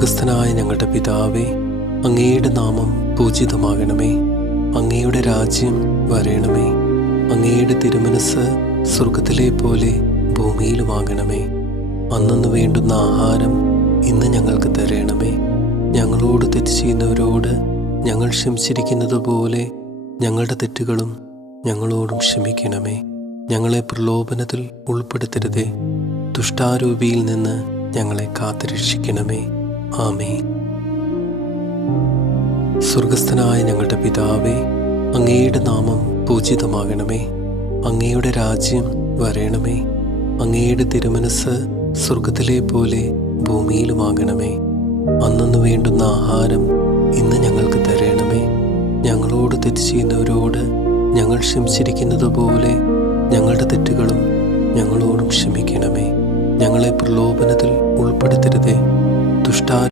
സ്വർഗസ്ഥനായ ഞങ്ങളുടെ പിതാവേ, അങ്ങയുടെ നാമം പൂജിതമാകണമേ. അങ്ങയുടെ രാജ്യം വരേണമേ. അങ്ങയുടെ തിരുമനസ് സ്വർഗത്തിലെ പോലെ ഭൂമിയിലുമാകണമേ. അന്നന്ന് വേണ്ടുന്ന ആഹാരം ഇന്ന് ഞങ്ങൾക്ക് തരണമേ. ഞങ്ങളോട് തെറ്റ് ചെയ്യുന്നവരോട് ഞങ്ങൾ ക്ഷമിച്ചിരിക്കുന്നത് പോലെ ഞങ്ങളുടെ തെറ്റുകളും ഞങ്ങളോടും ക്ഷമിക്കണമേ. ഞങ്ങളെ പ്രലോഭനത്തിൽ ഉൾപ്പെടുത്തരുതേ, ദുഷ്ടാരൂപിയിൽ നിന്ന് ഞങ്ങളെ കാത്തുരക്ഷിക്കണമേ. ആമേൻ. സ്വർഗസ്ഥനായ ഞങ്ങളുടെ പിതാവേ, അങ്ങയുടെ നാമം പൂജിതമാകണമേ. അങ്ങയുടെ രാജ്യം വരേണമേ. അങ്ങയുടെ തിരുമനസ് സ്വർഗത്തിലെ പോലെ ഭൂമിയിലുമാകണമേ. അന്നന്ന് വേണ്ടുന്ന ആഹാരം ഇന്ന് ഞങ്ങൾക്ക് തരണമേ. ഞങ്ങളോട് തെറ്റ് ചെയ്യുന്നവരോട് ഞങ്ങൾ ക്ഷമിച്ചിരിക്കുന്നത് പോലെ ഞങ്ങളുടെ തെറ്റുകളും ഞങ്ങളോടും ക്ഷമിക്കണമേ. ഞങ്ങളെ പ്രലോഭനത്തിൽ ഉൾപ്പെടുത്തരുതേ, ദുഷ്ടാ